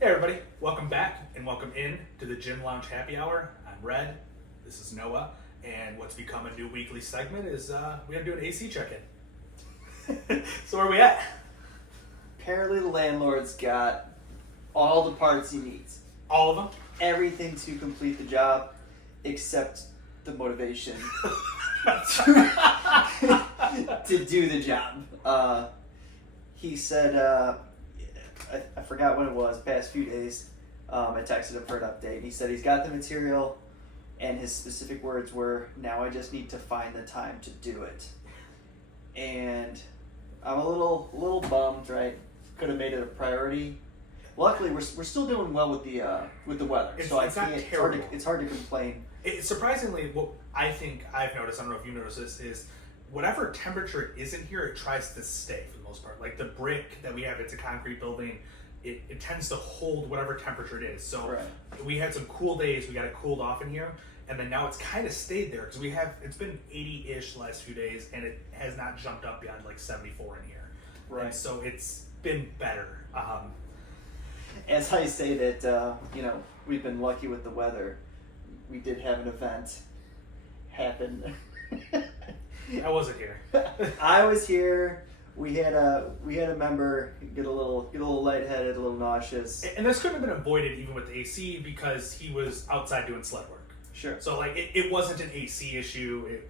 Hey everybody, welcome back and welcome in to the Gym Lounge Happy Hour. I'm Red, this is Noah, and what's become a new weekly segment is we gotta do an AC check-in. So where are we at? Apparently the landlord's got all the parts he needs. All of them? Everything to complete the job, except the motivation to do the job. He said, I forgot when it was, past few days, I texted him for an update, and he said he's got the material, and his specific words were, now I just need to find the time to do it. And I'm a little bummed, right? Could have made it a priority. Luckily, we're still doing well with the weather, it's hard to complain. It's surprisingly, what I think I've noticed, I don't know if you noticed this, is whatever temperature is in here, it tries to stay for the most part. Like the brick that we have, it's a concrete building, it tends to hold whatever temperature it is. So right. We had some cool days, we got it cooled off in here, and then now it's kind of stayed there because it's been 80-ish the last few days, and it has not jumped up beyond like 74 in here. Right. And so it's been better. As I say that, we've been lucky with the weather. We did have an event happen. I wasn't here. I was here. We had a member get a little lightheaded, a little nauseous. And this couldn't have been avoided even with the AC because he was outside doing sled work. Sure. So like it wasn't an AC issue.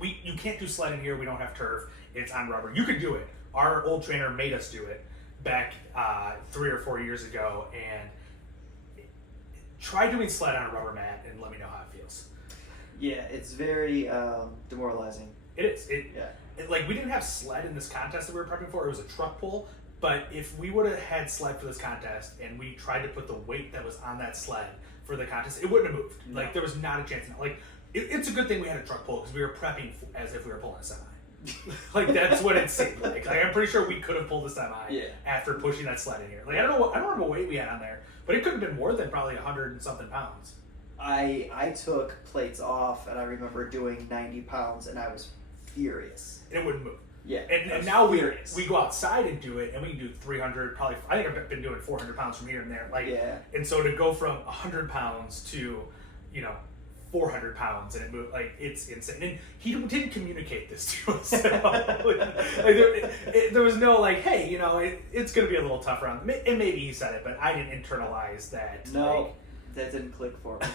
You can't do sled in here. We don't have turf. It's on rubber. You could do it. Our old trainer made us do it back 3 or 4 years ago, and try doing sled on a rubber mat and let me know how it feels. Yeah, it's very demoralizing. It is. Like we didn't have sled in this contest that we were prepping for. It was a truck pull. But if we would have had sled for this contest and we tried to put the weight that was on that sled for the contest, it wouldn't have moved. No. Like there was not a chance. Like it's a good thing we had a truck pull because we were prepping as if we were pulling a semi. Like that's what it seemed like. Like I'm pretty sure we could have pulled a semi after pushing that sled in here. Like I don't remember what weight we had on there, but it could have been more than probably 100 and something pounds. I took plates off, and I remember doing 90 pounds, and I was furious. And it wouldn't move. Yeah. And now we go outside and do it, and we can do 300, probably, I think I've been doing 400 pounds from here and there. Like, yeah. And so to go from 100 pounds to, 400 pounds, and it moved, like, it's insane. And he didn't communicate this to us at all. There was no, like, hey, it's going to be a little tougher on, and maybe he said it, but I didn't internalize that. No. That didn't click for me.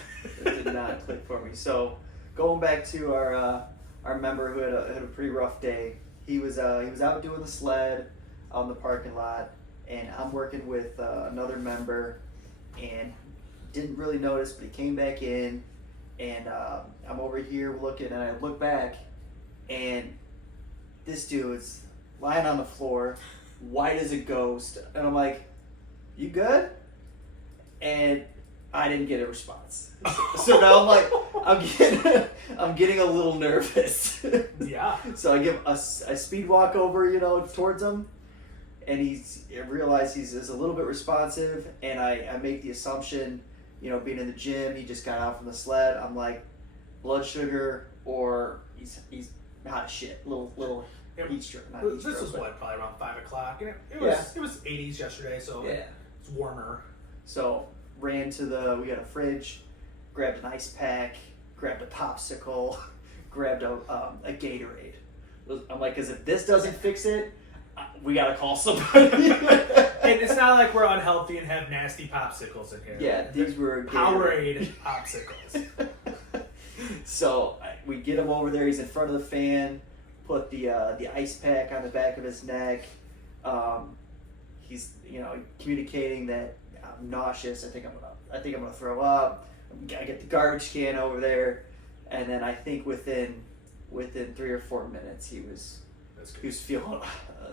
That did not click for me. So going back to our member who had a pretty rough day, he was out doing the sled out in the parking lot, and I'm working with another member, and didn't really notice, but he came back in, and I'm over here looking, and I look back, and this dude's lying on the floor, white as a ghost, and I'm like, "You good?" And I didn't get a response. So now I'm like, I'm getting a little nervous. Yeah. So I give a speed walk over, towards him, and I realize he's a little bit responsive, and I make the assumption, being in the gym, he just got out from the sled. I'm like, blood sugar, or he's hot as shit. Little heat stroke. This was probably around 5 o'clock. It was 80s yesterday, so it's warmer. So ran to we got a fridge, grabbed an ice pack, grabbed a popsicle, grabbed a Gatorade. I'm like, because if this doesn't fix it, we gotta call somebody. And it's not like we're unhealthy and have nasty popsicles in here. Yeah, these were Powerade popsicles. So we get him over there. He's in front of the fan. Put the ice pack on the back of his neck. He's communicating that I'm nauseous. I think I'm gonna throw up. I get the garbage can over there, and then I think within 3 or 4 minutes he was feeling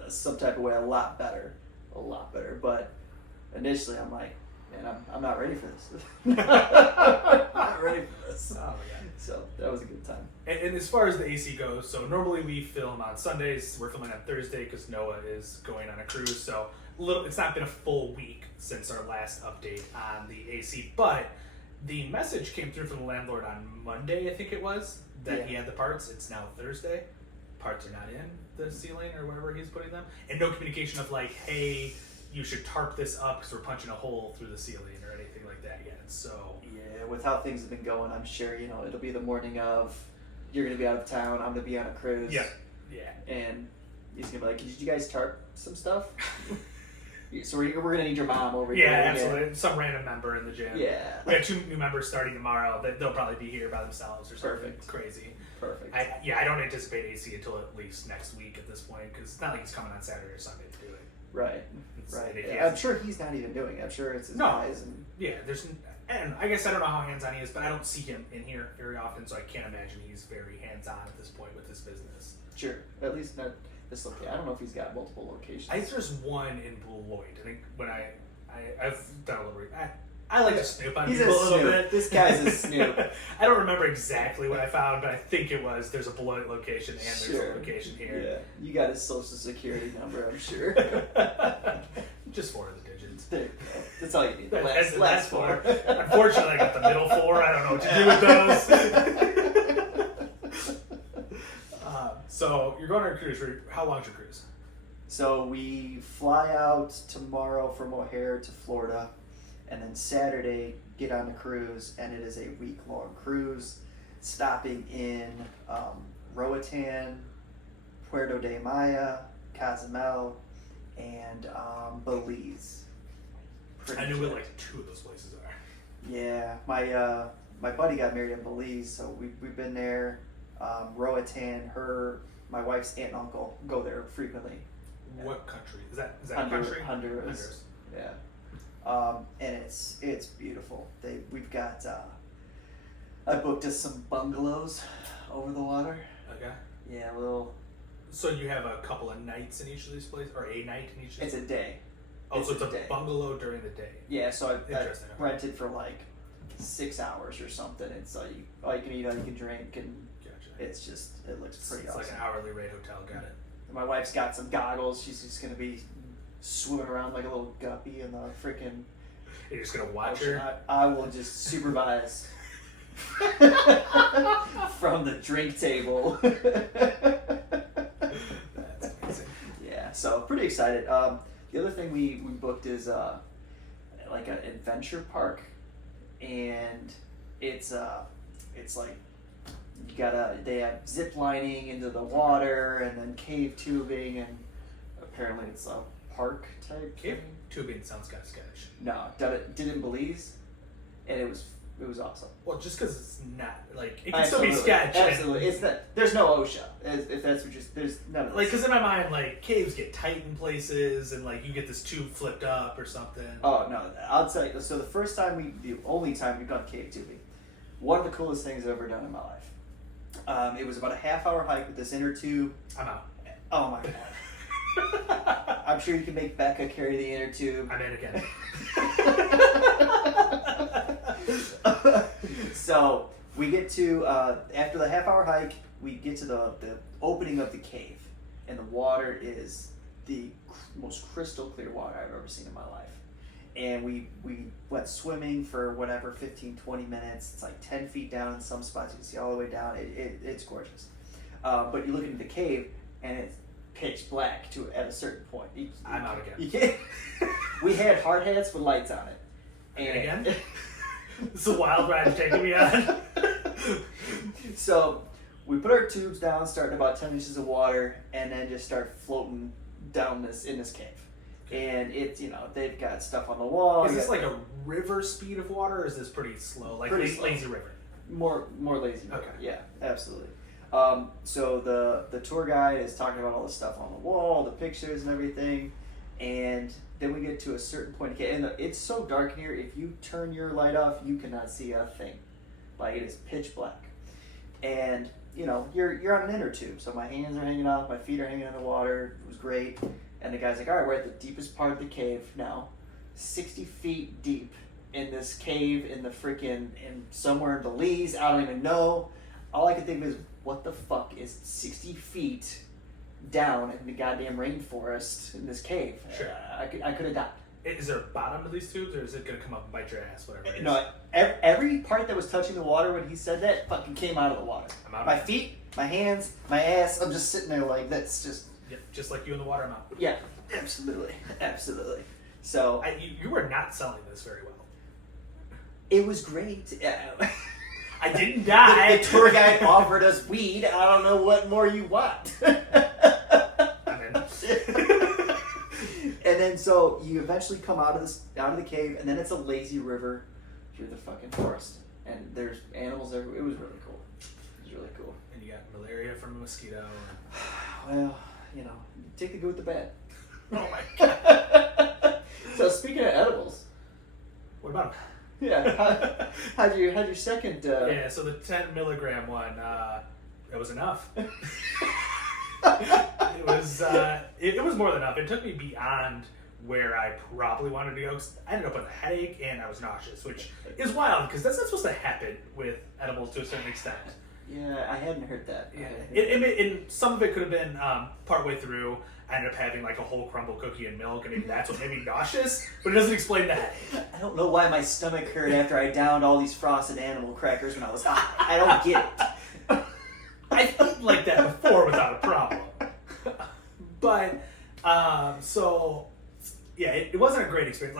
some type of way a lot better. But initially I'm like, man, I'm not ready for this. Not ready for this. Oh my god. So that was a good time. And as far as the AC goes, so normally we film on Sundays. We're filming on Thursday because Noah is going on a cruise. So it's not been a full week since our last update on the AC, but the message came through from the landlord on Monday, I think it was, that he had the parts. It's now Thursday. Parts are not in the ceiling or wherever he's putting them. And no communication of like, hey, you should tarp this up because we're punching a hole through the ceiling or anything like that yet. So Yeah, with how things have been going, I'm sure, you know, it'll be the morning of, you're going to be out of town, I'm going to be on a cruise. yeah. And he's going to be like, did you guys tarp some stuff? So we're going to need your mom over here. Yeah, absolutely. Some random member in the gym. Yeah. We have 2 new members starting tomorrow. They'll probably be here by themselves or something Perfect. crazy. Perfect. I don't anticipate AC until at least next week at this point because it's not like he's coming on Saturday or Sunday to do it. Right. It's- Right. and if he I'm has- sure he's not even doing it. I'm sure it's his No. guys. And Yeah, and I guess I don't know how hands-on he is, but I don't see him in here very often, so I can't imagine he's very hands-on at this point with his business. sure. At least not this location. I don't know if he's got multiple locations. I think there's one in Beloit. I think when I've done a little I like to snoop on He's people a a little snoop. bit. This guy's a snoop. I don't remember exactly what I found, but I think it was there's a Beloit location and there's Sure. a location here. Yeah. You got his social security number, I'm sure. Just 4 of the digits. There you go. That's all you need. The That's the last 4. 4. Unfortunately, I got the middle 4. I don't know what to do with those. So you're going on a cruise. How long's your cruise? So we fly out tomorrow from O'Hare to Florida, and then Saturday get on the cruise, and it is a week-long cruise, stopping in Roatan, Puerto de Maya, Cozumel, and Belize. I knew much what it. like 2 of those places are. Yeah, my buddy got married in Belize, so we've been there. Roatan, my wife's aunt and uncle go there frequently. What country is that? Is that a country? Honduras. Yeah. And it's beautiful. We've got I booked us some bungalows over the water. Okay. Yeah, a little. So you have a couple of nights in each of these places, or a night in each of It's these? a day. Oh, so it's a day. bungalow during the day. Yeah, so I Interesting. rented for like 6 hours or something. It's like all you can eat, all you can drink, and Gotcha. it looks pretty It's awesome. like an hourly rate hotel. Got it. My wife's got some goggles. She's just gonna be swimming around like a little guppy in the freaking. You're just gonna watch ocean. her. I will just supervise from the drink table. That's amazing. Yeah, so pretty excited. The other thing we booked is like an adventure park, and it's like they have zip lining into the water and then cave tubing, and apparently it's a park type Cave thing. tubing sounds kind of sketch. No, did in Belize, and it was awesome. Well, just because it's not like it can still be Absolutely. sketch. and- Absolutely, it's that there's no OSHA. If that's what there's none of Like, this. because in my mind, like caves get tight in places, and like you get this tube flipped up or something. Oh no, I'll tell you. So the only time we've gone cave tubing, one of the coolest things I've ever done in my life. It was about a half-hour hike with this inner tube. I'm out. Oh my god! I'm sure you can make Becca carry the inner tube. I'm in again. So we get to after the half-hour hike, we get to the opening of the cave, and the water is the most crystal clear water I've ever seen in my life. And we went swimming for whatever 15, 20 minutes. It's like 10 feet down in some spots. You can see all the way down. It's gorgeous. But you look into the cave, and it's pitch black at a certain point. I'm out again. You can't. We had hard hats with lights on it. And again? This is a wild ride you're taking me on. So we put our tubes down, starting about 10 inches of water, and then just start floating down in this cave. And it's, they've got stuff on the wall. Is this like a river speed of water, or is this pretty slow? Like Pretty slow. lazy river? more lazy. Okay. Yeah, absolutely. So the tour guide is talking about all the stuff on the wall, the pictures and everything, and then we get to a certain point. And it's so dark in here. If you turn your light off, you cannot see a thing. Like, it is pitch black. And you're on an inner tube, so my hands are hanging off, my feet are hanging in the water. It was great. And the guy's like, all right, we're at the deepest part of the cave now, 60 feet deep in this cave in somewhere in Belize. I don't even know. All I could think of is, what the fuck is 60 feet down in the goddamn rainforest in this cave? Sure. I could have died. Is there a bottom to these tubes, or is it going to come up and bite your ass, whatever it is? No, every part that was touching the water when he said that fucking came out of the water. I'm out. My feet, my hands, my ass, I'm just sitting there like that's just... Yep, just like you in the water, I'm out. Yeah, absolutely. So you were not selling this very well. it was great. I didn't die. The tour guide offered us weed. I don't know what more you want. I'm in. And then so you eventually come out of the cave, and then it's a lazy river through the fucking forest, and there's animals everywhere. It was really cool. It was really cool. And you got malaria from a mosquito. Well, take the good with the bad. Oh my god. So speaking of edibles, What about 'em? yeah, how'd your second? Yeah, so the 10 milligram one, that was enough. It was more than enough. It took me beyond where I probably wanted to go. I ended up with a headache and I was nauseous, which is wild because that's not supposed to happen with edibles to a certain extent. Yeah, I hadn't heard that. Yeah, and some of it could have been partway through. I ended up having like a whole crumble cookie and milk, and maybe that's what made me nauseous. But it doesn't explain that. I don't know why my stomach hurt after I downed all these frosted animal crackers when I was high. I don't get it. I've eaten like that before without a problem. But so yeah, it wasn't a great experience.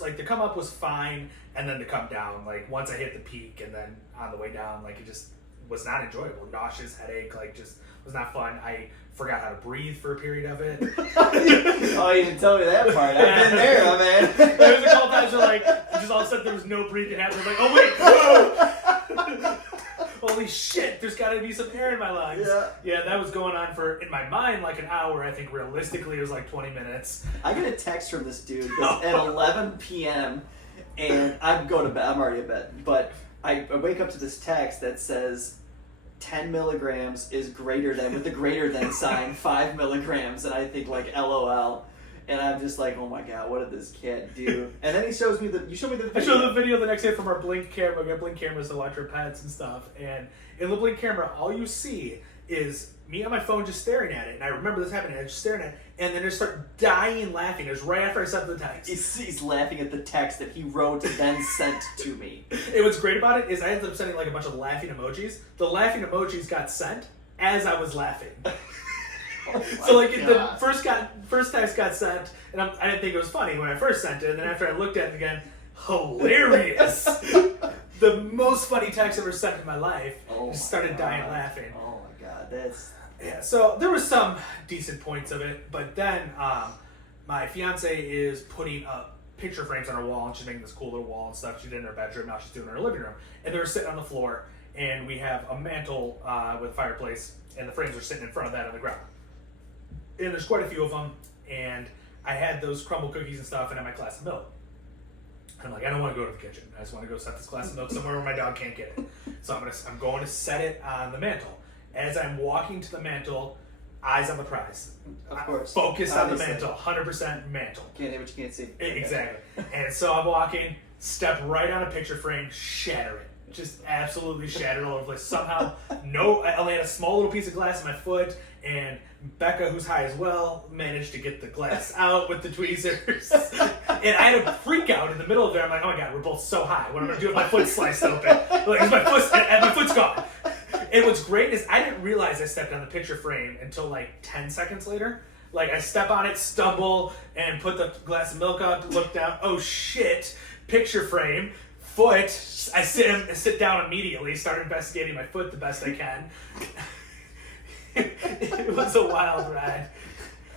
Like the come up was fine, and then the come down, like once I hit the peak, and then on the way down, like it just was not enjoyable. Nauseous, headache, like just was not fun. I forgot how to breathe for a period of it. Oh, you didn't tell me that part. I've been there, my man. There was a couple times where like just all of a sudden there was no breathing happening. I'm like, oh wait, whoa! Holy shit! There's got to be some air in my lungs. Yeah, that was going on for in my mind like an hour. I think realistically it was like 20 minutes. I get a text from this dude at 11 p.m. and I'm going to bed. I'm already in bed, but I wake up to this text that says 10 milligrams is greater than, with the greater than sign, 5 milligrams, and I think like LOL. And I'm just like, oh my god, what did this kid do? And then you showed me the video. I showed the video the next day from our Blink camera. We got Blink cameras to watch our pets and stuff. And in the Blink camera, all you see is me on my phone just staring at it. And I remember this happening. I was just staring at it. And then I start dying laughing. It was right after I sent the text. He's laughing at the text that he wrote and then sent to me. And what's great about it is I ended up sending like a bunch of laughing emojis. The laughing emojis got sent as I was laughing. Oh so like God. the first text got sent, and I didn't think it was funny when I first sent it, and then after I looked at it again, hilarious! The most funny text I've ever sent in my life. Just started dying laughing. Oh my god, that's... Yeah, so there was some decent points of it, but then my fiance is putting up picture frames on her wall, and she's making this cool little wall and stuff. She did in her bedroom, now she's doing it in her living room, and they're sitting on the floor, and we have a mantle with a fireplace, and the frames are sitting in front of that on the ground. And there's quite a few of them, and I had those crumble cookies and stuff, and I had my glass of milk. And I'm like, I don't want to go to the kitchen. I just want to go set this glass of milk somewhere where my dog can't get it. So I'm going to set it on the mantle. As I'm walking to the mantle, eyes on the prize. Of course. Focus Obviously. on the mantle. 100% mantle. Can't hit what you can't see. Exactly. And so I'm walking, step right on a picture frame, shatter it. Just absolutely shattered all over the place. Somehow, I only had a small little piece of glass in my foot, and Becca, who's high as well, managed to get the glass out with the tweezers. And I had a freak out in the middle of there. I'm like, oh my god, we're both so high. What am I going to do with my foot sliced open? Like, my foot's gone. And what's great is I didn't realize I stepped on the picture frame until like 10 seconds later. Like, I step on it, stumble, and put the glass of milk up, look down. Oh shit, picture frame. Foot, I sit down immediately, start investigating my foot the best I can. It was a wild ride.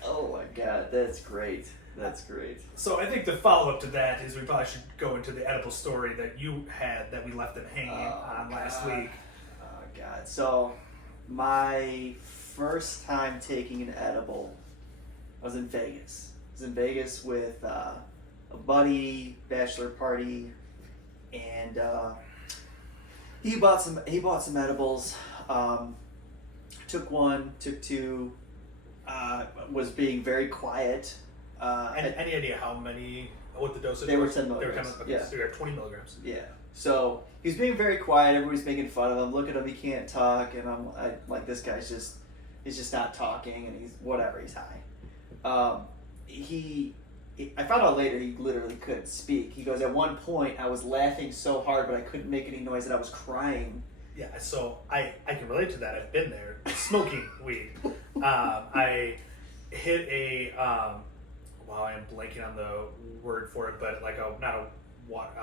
Oh my god, that's great. That's great. So I think the follow-up to that is we probably should go into the edible story that you had that we left them hanging on last week. Oh god. So my first time taking an edible, I was in Vegas. I was in Vegas with a buddy, bachelor party. And he bought some edibles. Took one, took two. Was being very quiet. Any idea what the dosage was? They were 10 milligrams. They were 10 milligrams. Yeah. So you got 20 milligrams. Yeah. So he was being very quiet. Everybody's making fun of him. Look at him, he can't talk. And I'm like, this guy's he's just not talking, and he's high. I found out later he literally couldn't speak. He goes, at one point I was laughing so hard but I couldn't make any noise that I was crying. Yeah, so I can relate to that. I've been there smoking weed. I hit a wow, I am blanking on the word for it, but like not a what.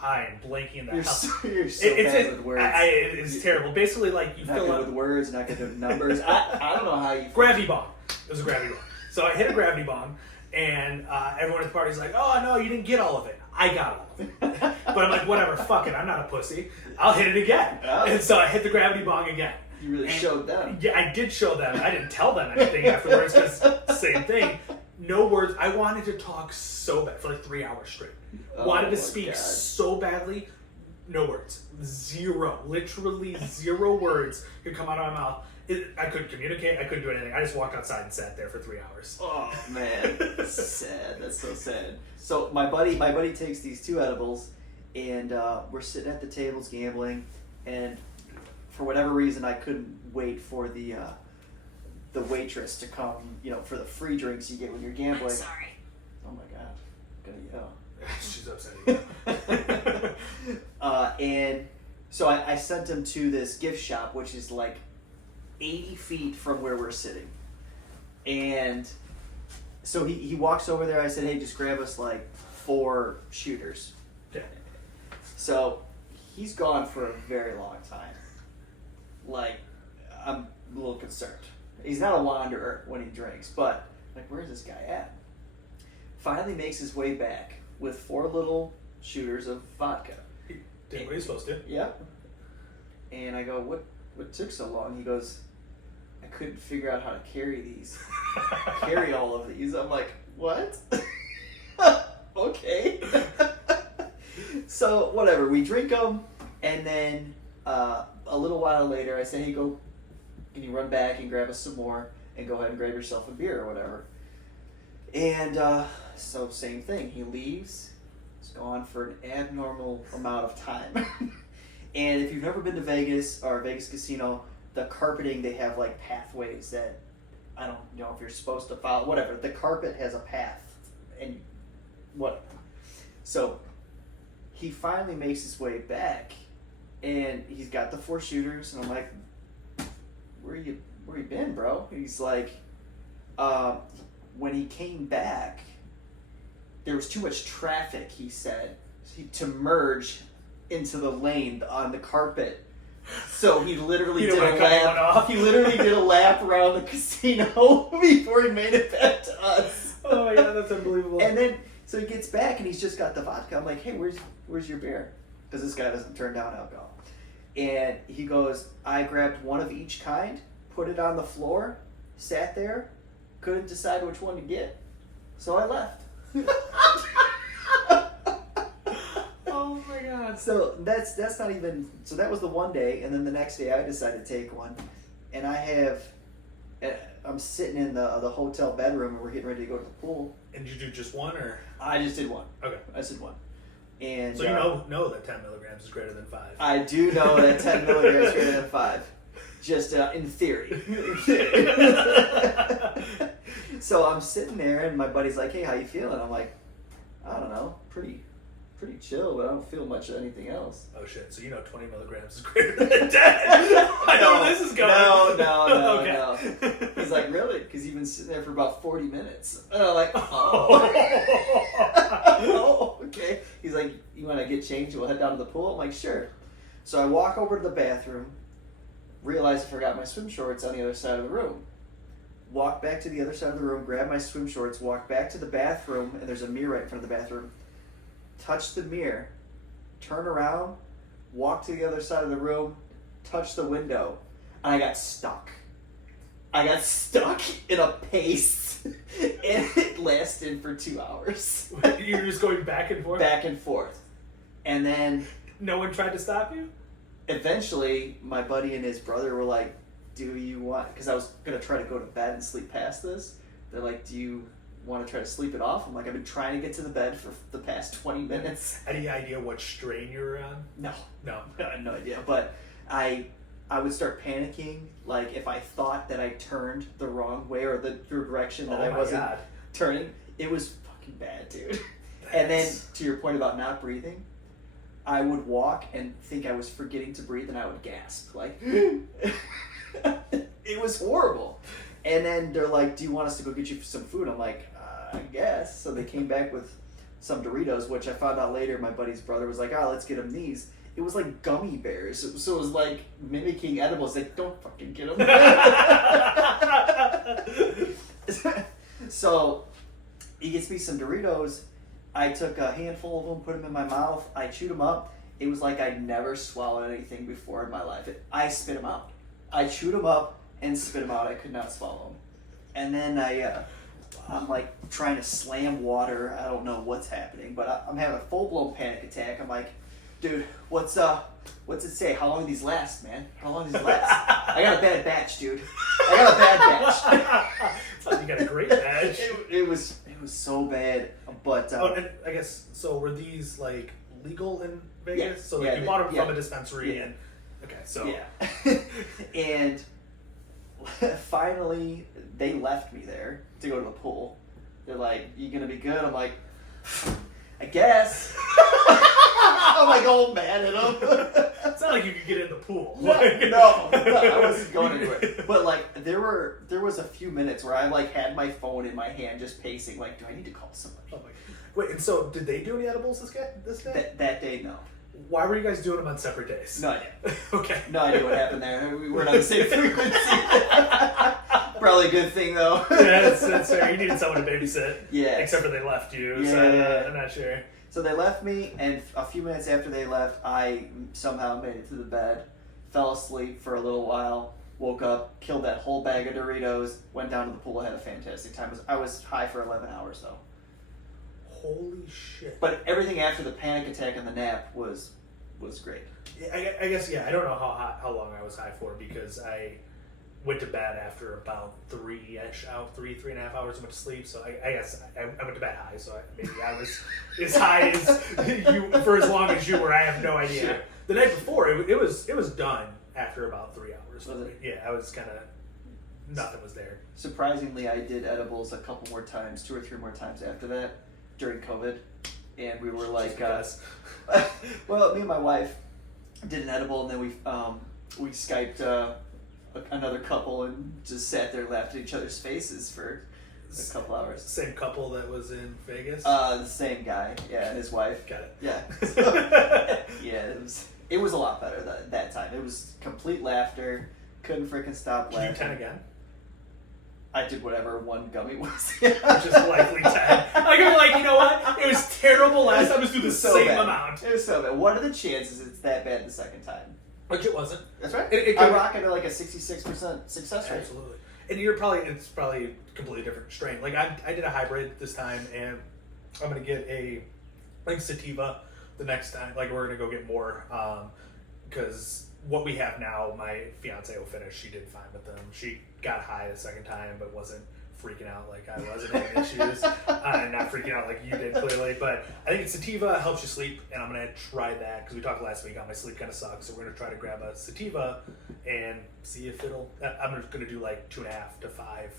I am blanking the hell. You're so bad with words. It's terrible. Basically, like you not fill good up with words, not good with numbers. I don't know how you. Gravity bong. It was a gravity bong. So I hit a gravity bong, and everyone at the party's like, "Oh no, you didn't get all of it. I got all of it." But I'm like, "Whatever, fuck it. I'm not a pussy. I'll hit it again." Oh. And so I hit the gravity bong again. You really showed them. Yeah, I did show them. I didn't tell them anything afterwards because same thing. No words. I wanted to talk so bad for like 3 hours straight. Wanted to speak so badly. No words. Zero. Literally 0 words could come out of my mouth. I couldn't communicate. I couldn't do anything. I just walked outside and sat there for 3 hours. Oh man, sad. That's so sad. So my buddy takes these 2 edibles, and we're sitting at the tables gambling, and for whatever reason I couldn't wait for the waitress to come, for the free drinks you get when you're gambling. I'm sorry. Oh my god, I'm gonna yell. She's upset. And so I sent him to this gift shop, which is like 80 feet from where we're sitting. And so he walks over there. I said, hey, just grab us like 4 shooters. Yeah. So he's gone for a very long time. Like, I'm a little concerned. He's not a wanderer when he drinks, but like, where's this guy at? Finally makes his way back with 4 little shooters of vodka. He did what he's supposed to. Yep. And I go, what took so long? He goes, I couldn't figure out how to carry these. Carry all of these. I'm like, what? Okay. So whatever, we drink them, and then a little while later I say, hey, can you run back and grab us some more and go ahead and grab yourself a beer or whatever. And so same thing, he leaves. He's gone for an abnormal amount of time. And if you've never been to Vegas or Vegas Casino, the carpeting, they have like pathways that, I don't know if you're supposed to follow, whatever. The carpet has a path and whatever. So he finally makes his way back, and he's got the 4 shooters, and I'm like, where you been, bro? He's like, when he came back, there was too much traffic, he said, to merge into the lane on the carpet. So he literally did a lap. He literally did a lap around the casino before he made it back to us. Oh my god, that's unbelievable. And then so he gets back and he's just got the vodka. I'm like, hey, where's your beer? Because this guy doesn't turn down alcohol. And he goes, I grabbed one of each kind, put it on the floor, sat there, couldn't decide which one to get, so I left. Oh my god. So that's not even. So that was the one day, and then the next day I decided to take one, and I'm sitting in the hotel bedroom, and we're getting ready to go to the pool. And did you do just one, or? I just did one. Okay. I just did one. And so you know that 10 milligrams is greater than 5. I do know that 10 milligrams is greater than 5. Just in theory. So I'm sitting there, and my buddy's like, hey, how you feeling? I'm like, I don't know, pretty chill, but I don't feel much of anything else. Oh shit, so 20 milligrams is greater than 10. I know where this is going. No, Okay. no. He's like, really? Because you've been sitting there for about 40 minutes. And I'm like, oh. Oh, okay. He's like, you want to get changed? We'll head down to the pool? I'm like, sure. So I walk over to the bathroom, realize I forgot my swim shorts on the other side of the room. Walk back to the other side of the room, grab my swim shorts, walk back to the bathroom, and there's a mirror right in front of the bathroom. Touch the mirror, turn around, walk to the other side of the room, touch the window, and I got stuck. I got stuck in a pace, and it lasted for 2 hours. You're just going back and forth? Back and forth. And then... No one tried to stop you? Eventually, my buddy and his brother were like, do you want... Because I was going to try to go to bed and sleep past this. They're like, do you want to try to sleep it off? I'm like, I've been trying to get to the bed for the past 20 minutes. Any idea what strain you were on? No. No. I had no idea. But I would start panicking, like if I thought that I turned the wrong way or the direction that I wasn't turning. It was fucking bad, dude. And then, to your point about not breathing, I would walk and think I was forgetting to breathe, and I would gasp. Like, it was horrible. And then they're like, do you want us to go get you some food? I'm like, I guess. So they came back with some Doritos, which I found out later. My buddy's brother was like, "Oh, let's get him these." It was like gummy bears, so it was like mimicking edibles. Like, don't fucking get them. So he gets me some Doritos. I took a handful of them, put them in my mouth. I chewed them up. It was like I'd never swallowed anything before in my life. I spit them out. I chewed them up and spit them out. I could not swallow them. And then I'm like trying to slam water. I don't know what's happening, but I'm having a full-blown panic attack. I'm like, dude, what's it say? How long do these last, man? How long do these last? I got a bad batch, dude. I got a bad batch. You got a great batch. It was so bad, but and I guess so. Were these like legal in Vegas? Yeah, So like you bought them from a dispensary, yeah. and okay, so yeah. And finally, they left me there to go to the pool. They're like, "You gonna be good?" I'm like, "I guess." I'm like old man at them. It's not like you could get in the pool. No, I wasn't going anywhere. But like there was a few minutes where I like had my phone in my hand just pacing, like, do I need to call somebody? Oh my. Wait, and so did they do any edibles this day? That day, no. Why were you guys doing them on separate days? No idea. Okay. No idea what happened there. We weren't on the same frequency. Probably a good thing though. Yeah, that's fair. You needed someone to babysit. Yeah. Except for they left you, Yeah. so I'm not sure. So they left me, and a few minutes after they left, I somehow made it to the bed, fell asleep for a little while, woke up, killed that whole bag of Doritos, went down to the pool, had a fantastic time. I was high for 11 hours though. Holy shit. But everything after the panic attack and the nap was great. I guess, yeah, I don't know how long I was high for because I went to bed after about 3.5 hours went to sleep. So I guess I went to bed high, so maybe I was as high as you for as long as you were. I have no idea. Sure. The night before, it was done after about 3 hours. Was it? Yeah, I was kind of nothing was there. Surprisingly, I did edibles a couple more times, 2 or 3 more times after that during COVID, and we were like, well, me and my wife did an edible, and then we Skyped another couple and just sat there, laughed at each other's faces for a couple hours. Same couple that was in Vegas. The same guy, yeah, and his wife. Got it. Yeah, yeah, it was a lot better that time. It was complete laughter. Couldn't freaking stop laughing. Did you 10 again? I did whatever one gummy was. Which is likely 10. I'm like, you know what? It was terrible last time. Let's do the same bad. Amount. It was so bad. What are the chances it's that bad the second time? Which it wasn't. That's right. I rocketed like a 66% success rate. Absolutely. And it's probably a completely different strain. Like I did a hybrid this time, and I'm gonna get a sativa the next time. Like we're gonna go get more because what we have now, my fiance will finish. She did fine with them. She got high the second time, but wasn't freaking out like I was and having issues. And not freaking out like you did clearly. But I think sativa helps you sleep, and I'm gonna try that because we talked last week on my sleep kind of sucks. So we're gonna try to grab a sativa and see if it'll. I'm gonna do like 2.5 to 5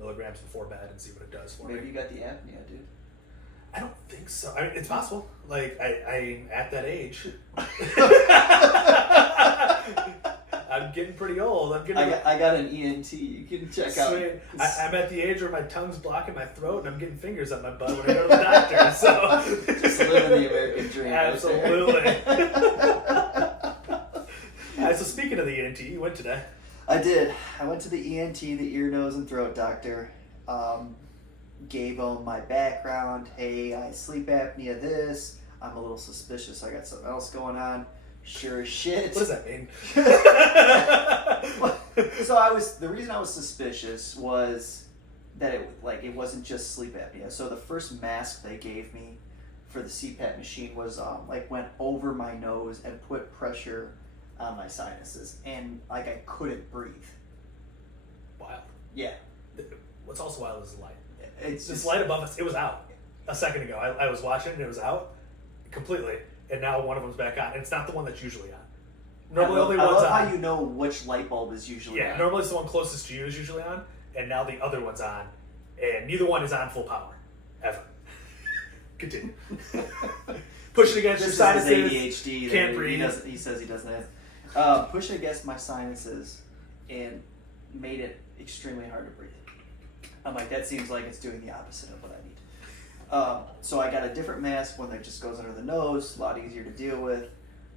milligrams before bed and see what it does for me. Maybe you got the apnea, dude. I don't think so. I mean, it's possible. Like I'm at that age. I'm getting pretty old. I got an ENT. You can check out. I'm at the age where my tongue's blocking my throat and I'm getting fingers up my butt when I go to the doctor. So just living the American dream. Absolutely. So speaking of the ENT, you went today. I did. I went to the ENT, the ear, nose, and throat doctor. Gave him my background. Hey, I sleep apnea. This. I'm a little suspicious. I got something else going on. Sure as shit. What does that mean? So the reason I was suspicious was that it wasn't just sleep apnea. So the first mask they gave me for the CPAP machine was went over my nose and put pressure on my sinuses, and like I couldn't breathe. Wild. Yeah. What's also wild is the light. It's this light above us. It was out a second ago. I was watching and it was out completely. And now one of them's back on. And it's not the one that's usually on. Normally only one's on. I love how you know which light bulb is usually on. Yeah, normally it's the one closest to you is usually on. And now the other one's on. And neither one is on full power. Ever. Continue. Push it against your sinuses. ADHD. Can't breathe. He says he doesn't have. Push it against my sinuses and made it extremely hard to breathe. I'm like, that seems like it's doing the opposite of what I need. So I got a different mask, one that just goes under the nose, a lot easier to deal with.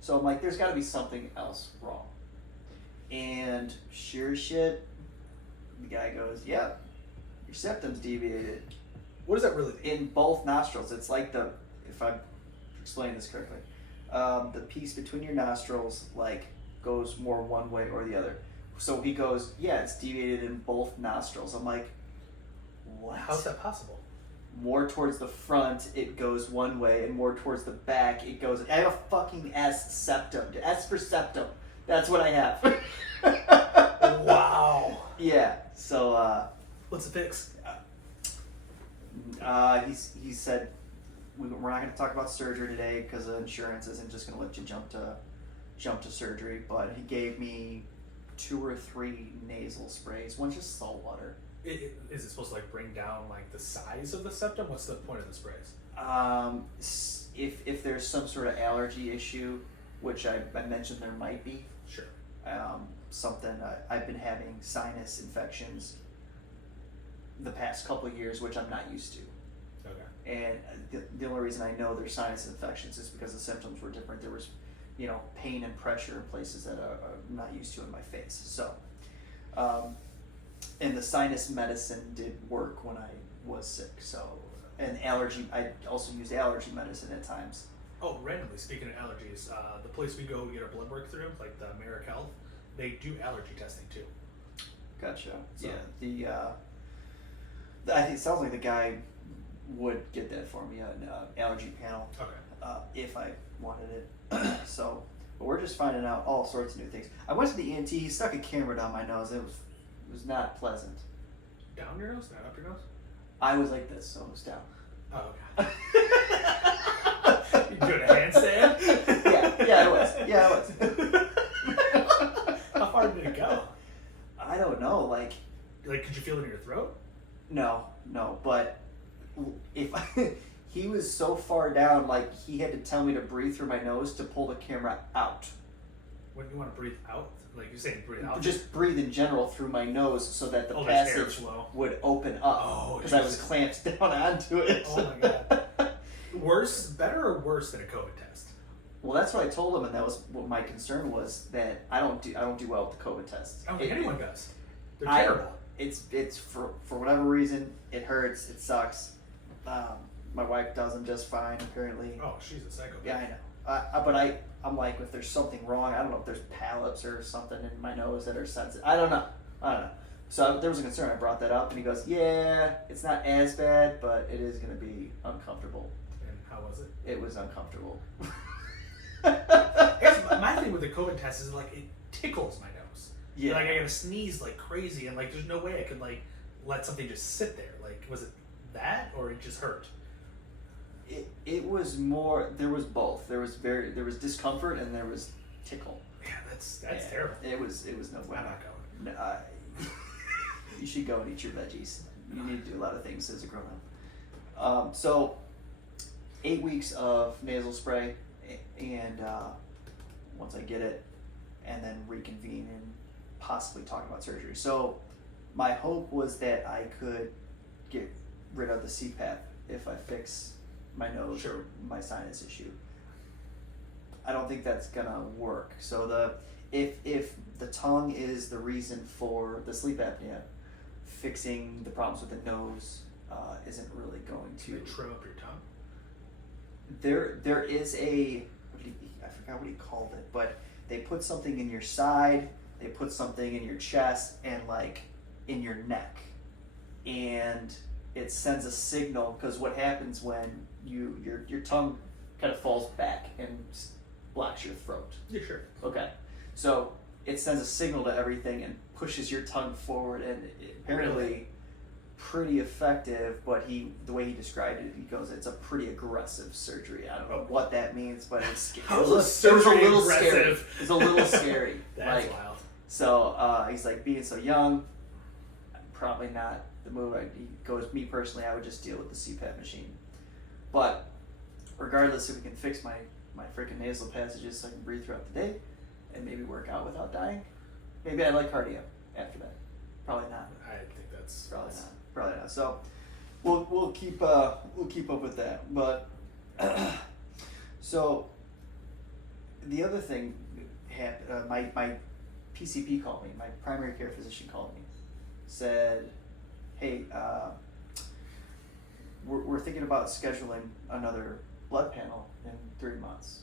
So I'm like, there's got to be something else wrong. And sure as shit, the guy goes, yeah, your septum's deviated. What does that really mean? In both nostrils. It's like if I'm explaining this correctly, the piece between your nostrils like goes more one way or the other. So he goes, yeah, it's deviated in both nostrils. I'm like, what? How's that possible? More towards the front, it goes one way, and more towards the back, it goes. I have a fucking S septum. S for septum. That's what I have. Wow. Yeah. So. What's the fix? He said we're not going to talk about surgery today because insurance isn't just going to let you jump to surgery. But he gave me 2 or 3 nasal sprays. One's just salt water. Is it supposed to like bring down like the size of the septum? What's the point of the sprays? If there's some sort of allergy issue, which I mentioned there might be. Sure. Something I've been having sinus infections the past couple of years, which I'm not used to. Okay. And the only reason I know there's sinus infections is because the symptoms were different. There was, pain and pressure in places that I'm not used to in my face. So, and the sinus medicine did work when I was sick. So, and allergy, I also used allergy medicine at times. Oh, randomly, speaking of allergies, the place we go to get our blood work through, like the Merrick Health, they do allergy testing too. Gotcha. So, yeah. I think it sounds like the guy would get that for me, an allergy panel. Okay. If I wanted it. So, but we're just finding out all sorts of new things. I went to the ENT. He stuck a camera down my nose. It was not pleasant. Down your nose, not up your nose. I was like this, so it was down. Oh, okay. You doing a handstand? Yeah, it was. How far did it go? I don't know. Like, could you feel it in your throat? No. But if he was so far down, like he had to tell me to breathe through my nose to pull the camera out. When you want to breathe out, like you're saying, breathe out. Just breathe in general through my nose so that the there's passage airflow. would open up. Oh, because I was clamped down onto it. Oh my god. Better or worse than a COVID test? Well, that's what I told him, and that was what my concern was, that I don't do well with the COVID tests. I don't think anyone does. They're terrible. It's for whatever reason, it hurts, it sucks. My wife does them just fine, apparently. Oh, she's a psychopath. Yeah, I know. But I'm like, if there's something wrong, I don't know if there's polyps or something in my nose that are sensitive. I don't know. So there was a concern. I brought that up, and he goes, yeah, it's not as bad, but it is going to be uncomfortable. And how was it? It was uncomfortable. I guess my thing with the COVID test is like it tickles my nose. Yeah. Like I gotta sneeze like crazy, and like there's no way I could like let something just sit there. Like was it that, or it just hurt? It was more. There was both. There was discomfort and there was tickle. Yeah, that's terrible. It was no way. I'm not going. No, you should go and eat your veggies. You need to do a lot of things as a grown up. So 8 weeks of nasal spray, and once I get it, and then reconvene and possibly talk about surgery. So my hope was that I could get rid of the CPAP if I fix my nose or my sinus issue. I don't think that's gonna work. So if the tongue is the reason for the sleep apnea, fixing the problems with the nose isn't really going to. They trim up your tongue. There is I forgot what he called it, but they put something in your side, they put something in your chest, and like in your neck, and it sends a signal, because what happens when your tongue kind of falls back and blocks your throat. Yeah, sure. Okay, so it sends a signal to everything and pushes your tongue forward, and apparently pretty effective. But the way he described it, he goes, it's a pretty aggressive surgery. I don't know what that means, but it's it was a little scary. It's a little scary. That's wild. So he's like, being so young, probably not the move. He goes, me personally, I would just deal with the CPAP machine. But regardless, if we can fix my freaking nasal passages so I can breathe throughout the day and maybe work out without dying, maybe I'd like cardio after that. Probably not. I think that's Probably not. So we'll keep up with that. But so the other thing happened. My PCP called me. My primary care physician called me. Said, "Hey, we're thinking about scheduling another blood panel in 3 months."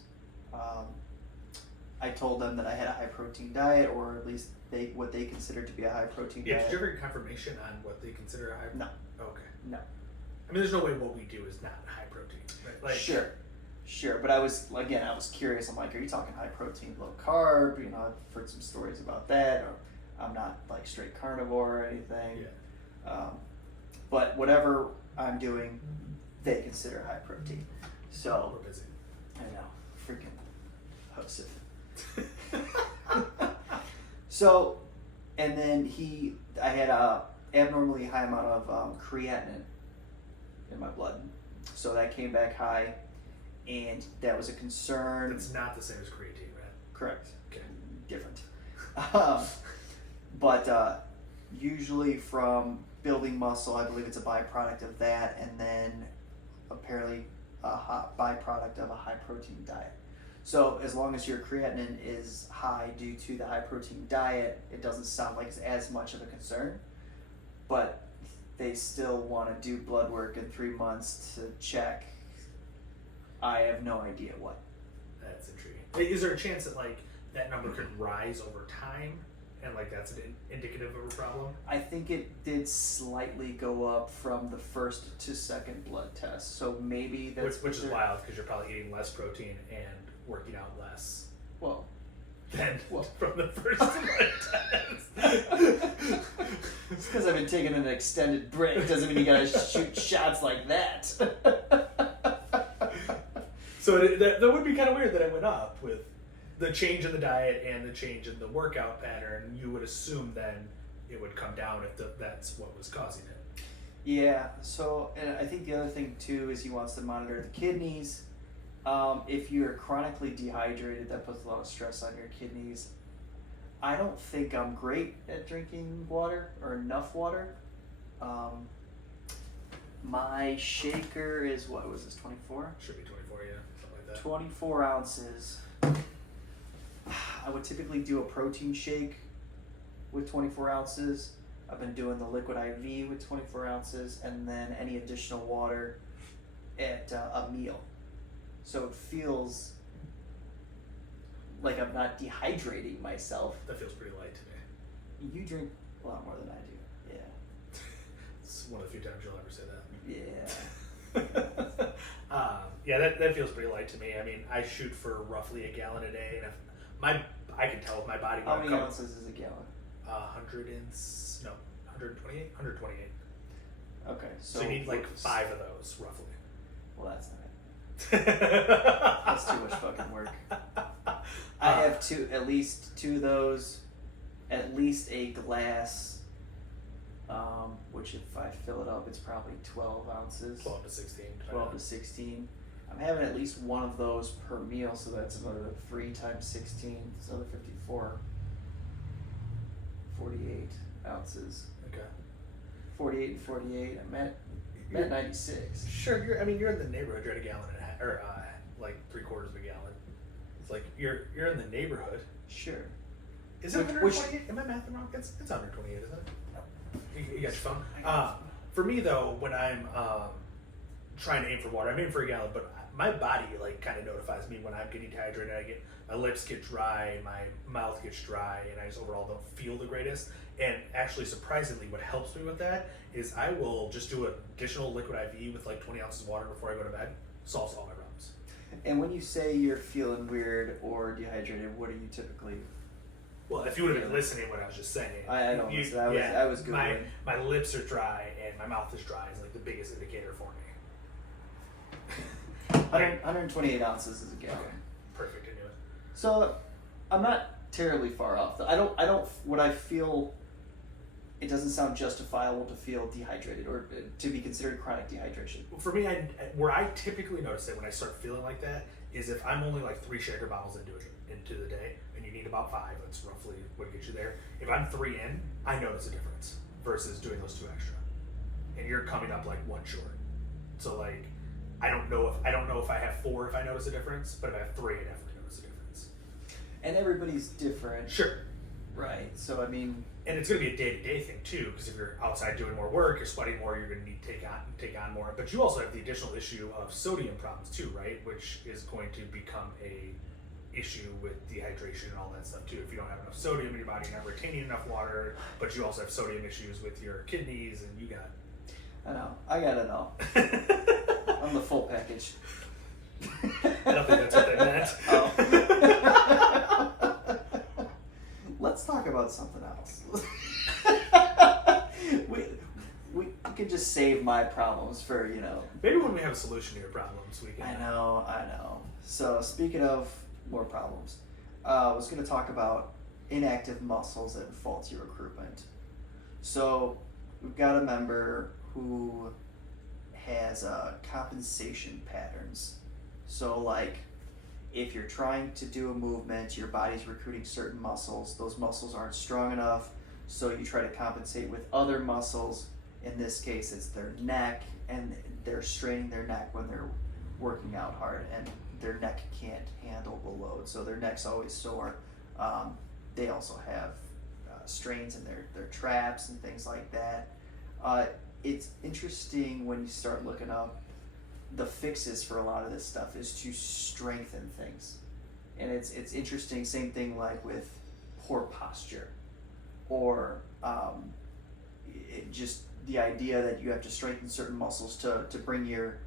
I told them that I had a high protein diet, or at least what they consider to be a high protein Yeah, diet. did you ever get confirmation on what they consider a high? No. Okay. No. I mean, there's no way what we do is not high protein. Right? Like, Sure. But I was curious. I'm like, are you talking high protein, low carb? You know, I've heard some stories about that, or I'm not like straight carnivore or anything. Yeah. But whatever I'm doing, they consider high protein. So We're busy. I know, freaking Joseph. So, and then I had a abnormally high amount of creatinine in my blood, so that came back high, and that was a concern. It's not the same as creatine, right? Correct. Okay. Different. But usually from building muscle, I believe it's a byproduct of that, and then apparently a byproduct of a high protein diet. So as long as your creatinine is high due to the high protein diet, it doesn't sound like it's as much of a concern. But they still want to do blood work in 3 months to check. I have no idea what. That's intriguing. Is there a chance that like that number could rise over time, and like that's indicative of a problem? I think it did slightly go up from the first to second blood test. So maybe that's Which is wild because you're probably eating less protein and working out less Well, than Well. from the first blood test. it's because I've been taking an extended break. Doesn't mean you gotta shoot shots like that. So that would be kind of weird that it went up with the change in the diet and the change in the workout pattern. You would assume then it would come down if that's what was causing it. Yeah. So, and I think the other thing too is he wants to monitor the kidneys. If you're chronically dehydrated, that puts a lot of stress on your kidneys. I don't think I'm great at drinking water or enough water. My shaker is, what was this, 24? Should be 24, yeah, something like that. 24 ounces. I would typically do a protein shake with 24 ounces. I've been doing the liquid IV with 24 ounces, and then any additional water at a meal. So it feels like I'm not dehydrating myself. That feels pretty light to me. You drink a lot more than I do. Yeah. It's one of the few times you'll ever say that. Yeah. Yeah, that feels pretty light to me. I mean, I shoot for roughly a gallon a day, and if I can tell with my body. How many ounces is a gallon? 128. Okay, So you need like 5 of those, roughly. Well, that's not it. That's too much fucking work. I have at least two of those, at least a glass, which if I fill it up, it's probably 12 ounces. 12 to 16. 12 to 16. I'm having at least one of those per meal, so that's another 3 times 16, it's another 54. 48 ounces. Okay. 48 and 48. I'm at 96. Sure, you're in the neighborhood. You're at a gallon and a half, or like 3/4 of a gallon. It's like you're in the neighborhood. Sure. Is it 128? Am I mathing wrong? It's 128, isn't it? You got your phone. For me though, when I'm trying to aim for water, I'm aiming for a gallon, but my body like kind of notifies me when I'm getting dehydrated. My lips get dry, my mouth gets dry, and I just overall don't feel the greatest. And actually, surprisingly, what helps me with that is I will just do an additional liquid IV with like 20 ounces of water before I go to bed. Solves all my problems. And when you say you're feeling weird or dehydrated, what are you typically? Well, if you would have been listening what I was just saying. I don't listen. I was my Googling. lips are dry and my mouth is dry is like the biggest indicator for me. 128 ounces is a gallon. Okay. Perfect, I knew it. So I'm not terribly far off. I don't. What I feel, it doesn't sound justifiable to feel dehydrated or to be considered chronic dehydration. For me, where I typically notice it when I start feeling like that is if I'm only like 3 shaker bottles into the day, and you need about 5. That's roughly what gets you there. If I'm 3 in, I notice a difference versus doing those 2 extra. and you're coming up like one short. So like, I don't know if I have 4 if I notice a difference, but if I have 3, I definitely notice a difference. And everybody's different. Sure. Right. So I mean, and it's going to be a day-to-day thing too, because if you're outside doing more work, you're sweating more, you're going to need to take on more. But you also have the additional issue of sodium problems too, right? Which is going to become a issue with dehydration and all that stuff too. If you don't have enough sodium in your body, you're not retaining enough water, but you also have sodium issues with your kidneys, and you got. I know. I gotta know. I'm the full package. I don't think that's what they meant. Oh. Let's talk about something else. we could just save my problems for, Maybe when we have a solution to your problems, we can. I know. So speaking of more problems, I was going to talk about inactive muscles and faulty recruitment. So we've got a member who has compensation patterns. So like, if you're trying to do a movement, your body's recruiting certain muscles, those muscles aren't strong enough, so you try to compensate with other muscles. In this case, it's their neck, and they're straining their neck when they're working out hard, and their neck can't handle the load, so their neck's always sore. They also have strains in their traps and things like that. It's interesting when you start looking up the fixes for a lot of this stuff is to strengthen things. And it's interesting, same thing like with poor posture, or just the idea that you have to strengthen certain muscles to bring your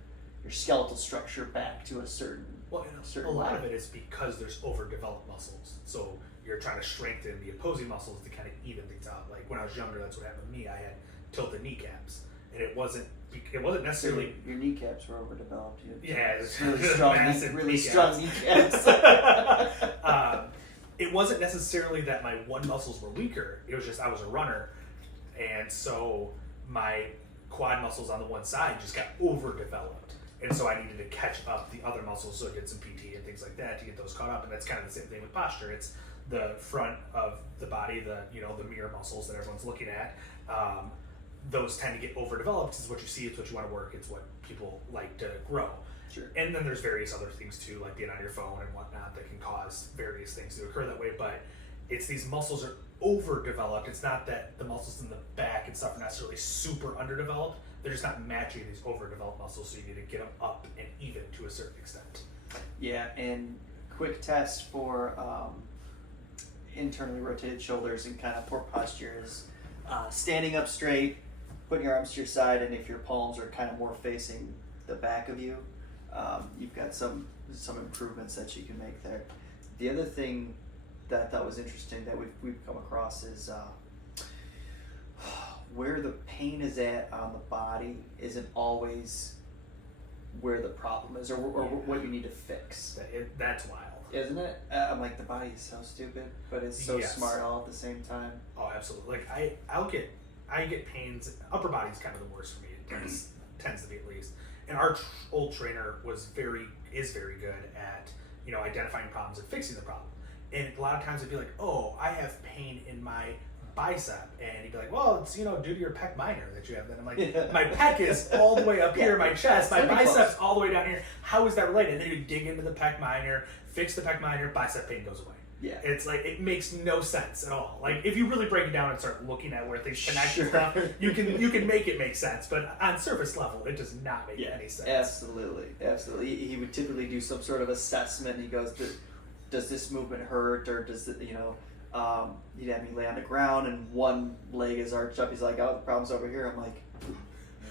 skeletal structure back to a certain a lot of it is because there's overdeveloped muscles. So you're trying to strengthen the opposing muscles to kind of even things out. Like when I was younger, that's what happened to me. I had tilted kneecaps, and it wasn't necessarily your kneecaps were overdeveloped. Yeah, it's really strong, really strong kneecaps. It wasn't necessarily that my one muscles were weaker. It was just I was a runner, and so my quad muscles on the one side just got overdeveloped, and so I needed to catch up the other muscles. So I did some PT and things like that to get those caught up. And that's kind of the same thing with posture. It's the front of the body, the mirror muscles that everyone's looking at. Those tend to get overdeveloped. It's what you see, it's what you want to work, it's what people like to grow. Sure. And then there's various other things too, like being on your phone and whatnot, that can cause various things to occur that way. But it's these muscles are overdeveloped. It's not that the muscles in the back and stuff are necessarily super underdeveloped. They're just not matching these overdeveloped muscles, so you need to get them up and even to a certain extent. Yeah, and quick test for internally rotated shoulders and kind of poor posture is standing up straight, putting your arms to your side, and if your palms are kind of more facing the back of you, you've got some improvements that you can make there. The other thing that I thought was interesting that we've come across is where the pain is at on the body isn't always where the problem is, or what you need to fix. That's wild. Isn't it? I'm like, the body is so stupid, but it's so smart all at the same time. Oh, absolutely. Like I get pains. Upper body's kind of the worst for me. It tends to be, at least. And our old trainer is very good at identifying problems and fixing the problem. And a lot of times it'd be like, oh, I have pain in my bicep, and he'd be like, well, it's due to your pec minor that you have. Then I'm like, my pec is all the way up here, my chest, my bicep's all the way down here. How is that related? And then you dig into the pec minor, fix the pec minor, bicep pain goes away. Yeah, it's like, it makes no sense at all. Like, if you really break it down and start looking at where things connect and stuff, you can make it make sense. But on surface level, it does not make any sense. Absolutely. He would typically do some sort of assessment, and he goes, does this movement hurt, or does it, he'd have me lay on the ground and one leg is arched up. He's like, oh, the problem's over here. I'm like,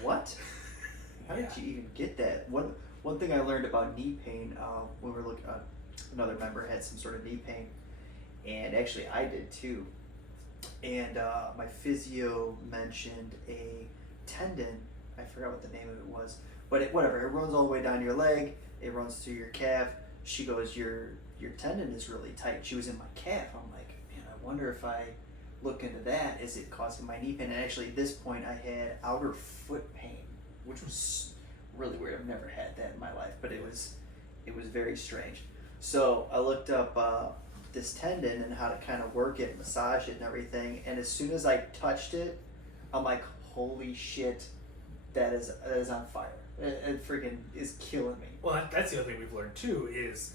what? How did you even get that? One thing I learned about knee pain, when we were looking at another member had some sort of knee pain, and actually I did too. And my physio mentioned a tendon. I forgot what the name of it was, but whatever. It runs all the way down your leg. It runs through your calf. She goes, your tendon is really tight. She was in my calf. I'm like, man, I wonder if I look into that. Is it causing my knee pain? And actually, at this point, I had outer foot pain, which was really weird. I've never had that in my life, but it was very strange. So I looked up this tendon and how to kind of work it, massage it, and everything. And as soon as I touched it, I'm like, holy shit, that is on fire. It freaking is killing me. Well, that's the other thing we've learned too is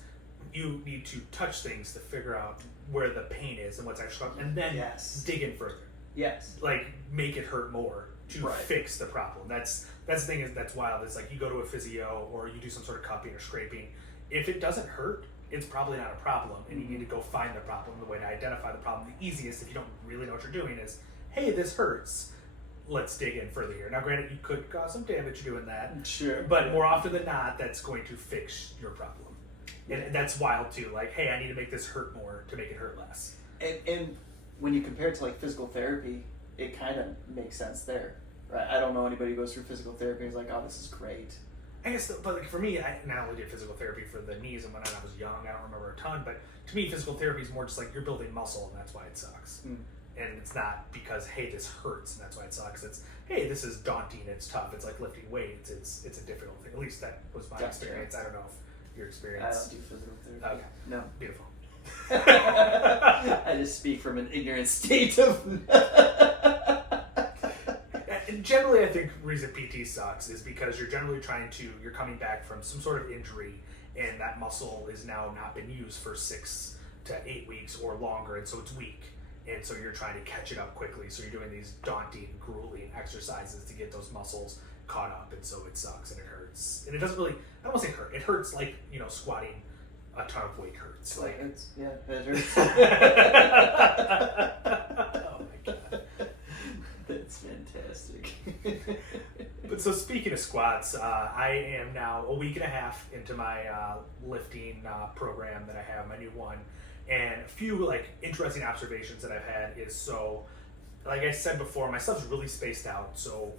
you need to touch things to figure out where the pain is and what's actually, and then dig in further. Yes. Like make it hurt more to Right. fix the problem. That's the thing is that's wild. It's like you go to a physio or you do some sort of cupping or scraping. If it doesn't hurt, it's probably not a problem, and you need to go find the problem. The way to identify the problem, the easiest, if you don't really know what you're doing, is, hey, this hurts. Let's dig in further here. Now, granted, you could cause some damage doing that, Sure, but more often than not, that's going to fix your problem. And that's wild too. Like, hey, I need to make this hurt more to make it hurt less. And when you compare it to like physical therapy, it kind of makes sense there, right? I don't know anybody who goes through physical therapy and is like, oh, this is great. I guess, but like for me, I not only did physical therapy for the knees and when I was young, I don't remember a ton, but to me, physical therapy is more just like you're building muscle, and that's why it sucks. And it's not because, hey, this hurts, and that's why it sucks. It's, hey, this is daunting, it's tough, it's like lifting weights, it's a difficult thing. At least that was my experience. I don't know if your experience. I don't do physical therapy. Okay. No. Beautiful. I just speak from an ignorant state of... And generally, I think the reason PT sucks is because you're generally you're coming back from some sort of injury, and that muscle is now not been used for 6 to 8 weeks or longer, and so it's weak. And so you're trying to catch it up quickly. So you're doing these daunting, grueling exercises to get those muscles caught up, and so it sucks and it hurts. And it doesn't really, I don't want to say hurt. It hurts like, squatting a ton of weight hurts. Like, it hurts. oh my god. That's fantastic. But so speaking of squats, I am now a week and a half into my lifting program that I have, my new one. And a few like interesting observations that I've had is, so like I said before, my stuff's really spaced out. So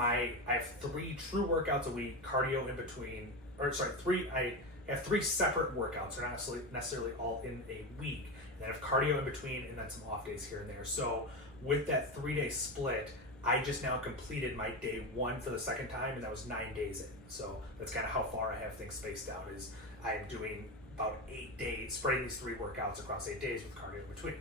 I have 3 true workouts a week, cardio in between, I have 3 separate workouts. They're not necessarily all in a week. And I have cardio in between and then some off days here and there. So with that 3-day split, I just now completed my day 1 for the second time, and that was 9 days in. So that's kind of how far I have things spaced out, is I'm doing about 8 days, spreading these 3 workouts across 8 days with cardio in between.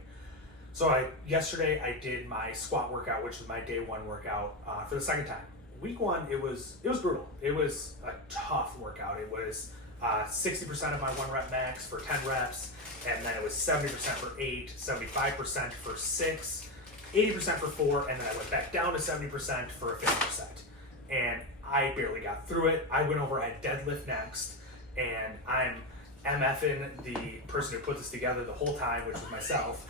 So yesterday I did my squat workout, which was my day 1 workout for the second time. Week 1, it was brutal. It was a tough workout. It was 60% of my 1 rep max for 10 reps, and then it was 70% for 8, 75% for 6, 80% for 4, and then I went back down to 70% for 50%. And I barely got through it. I went over at deadlift next, and I'm MFing the person who put this together the whole time, which was myself,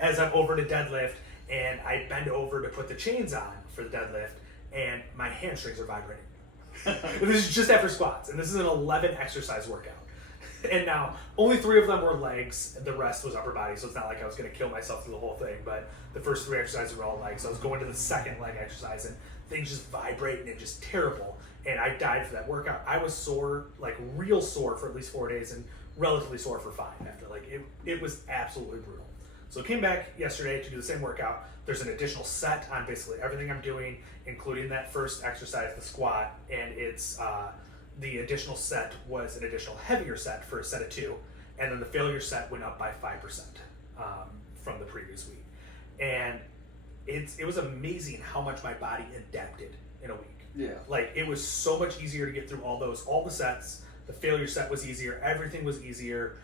as I'm over to deadlift, and I bend over to put the chains on for the deadlift, and my hamstrings are vibrating. This is just after squats, and this is an 11 exercise workout. And now, only 3 of them were legs, and the rest was upper body, so it's not like I was going to kill myself through the whole thing, but the first 3 exercises were all legs. So I was going to the second leg exercise, and things just vibrating and just terrible. And I died for that workout. I was sore, like real sore for at least 4 days, and relatively sore for 5 after. Like it was absolutely brutal. So I came back yesterday to do the same workout. There's an additional set on basically everything I'm doing, including that first exercise, the squat, and it's the additional set was an additional heavier set for a set of 2, and then the failure set went up by 5% from the previous week. And it was amazing how much my body adapted in a week. Yeah. Like, it was so much easier to get through all the sets. The failure set was easier. Everything was easier.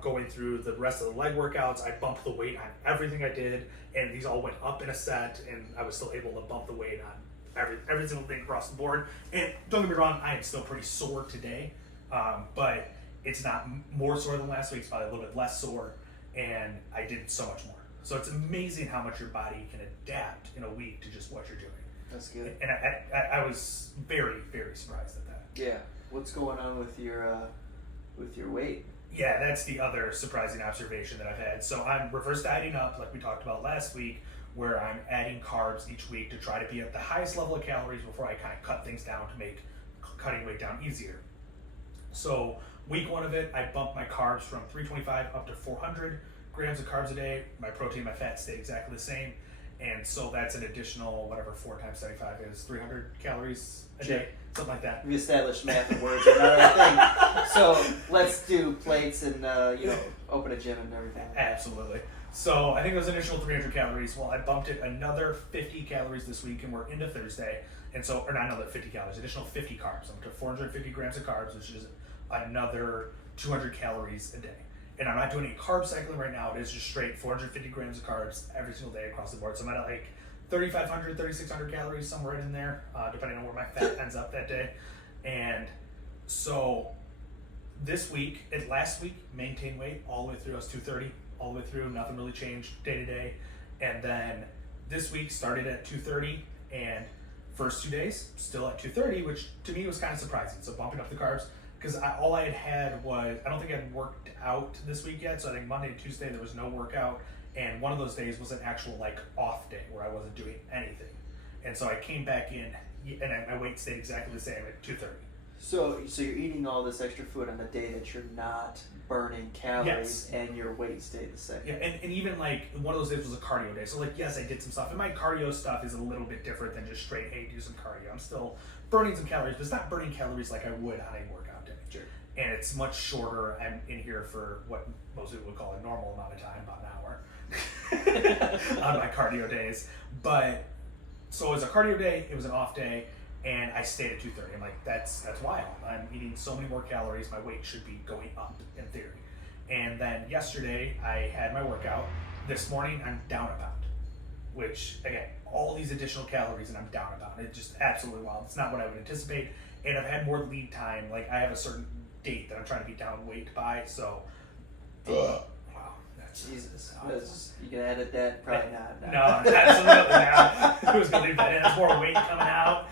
Going through the rest of the leg workouts, I bumped the weight on everything I did, and these all went up in a set, and I was still able to bump the weight on every single thing across the board. And don't get me wrong, I am still pretty sore today, but it's not more sore than last week. It's probably a little bit less sore, and I did so much more. So it's amazing how much your body can adapt in a week to just what you're doing. That's good. And I was very, very surprised at that. Yeah. What's going on with your weight? Yeah, that's the other surprising observation that I've had. So I'm reverse dieting up, like we talked about last week, where I'm adding carbs each week to try to be at the highest level of calories before I kind of cut things down to make cutting weight down easier. So week 1 of it, I bumped my carbs from 325 up to 400 grams of carbs a day. My protein, my fat stayed exactly the same. And so that's an additional, whatever 4 times 75 is, 300 calories a day, something like that. We established math and words are not our thing. So let's do plates and, open a gym and everything. Absolutely. So I think it was an additional 300 calories. Well, I bumped it another 50 calories this week, and we're into Thursday. And so, or not another 50 calories, additional 50 carbs. I'm up to 450 grams of carbs, which is another 200 calories a day. And I'm not doing any carb cycling right now. It is just straight 450 grams of carbs every single day across the board. So I'm at like 3,500, 3,600 calories, somewhere right in there, depending on where my fat ends up that day. And so this week, last week, maintained weight all the way through. I was 230 all the way through. Nothing really changed day to day. And then this week started at 230, and first 2 days still at 230, which to me was kind of surprising. So bumping up the carbs, because all I had was, I don't think I'd worked out this week yet. So I think Monday and Tuesday there was no workout, and one of those days was an actual like off day where I wasn't doing anything. And so I came back in, and my weight stayed exactly the same at 230. So you're eating all this extra food on the day that you're not burning calories, Yes. and your weight stayed the same. Yeah, and even like one of those days was a cardio day. So like, yes, I did some stuff, and my cardio stuff is a little bit different than just straight, hey, do some cardio. I'm still burning some calories, but it's not burning calories like I would on a workout day. Sure. And it's much shorter. I'm in here for what most people would call a normal amount of time, about an hour on my cardio days. But so it was a cardio day, it was an off day, and I stayed at 230. I'm like, that's wild. I'm eating so many more calories. My weight should be going up in theory. And then yesterday I had my workout. This morning I'm down a pound, which again, all these additional calories and I'm down a pound. It's just absolutely wild. It's not what I would anticipate. And I've had more lead time. Like I have a certain date that I'm trying to be down weight by. So, wow. Jesus. You can edit that? Probably not. No, absolutely not. Who's going to leave that in? There's more weight coming out.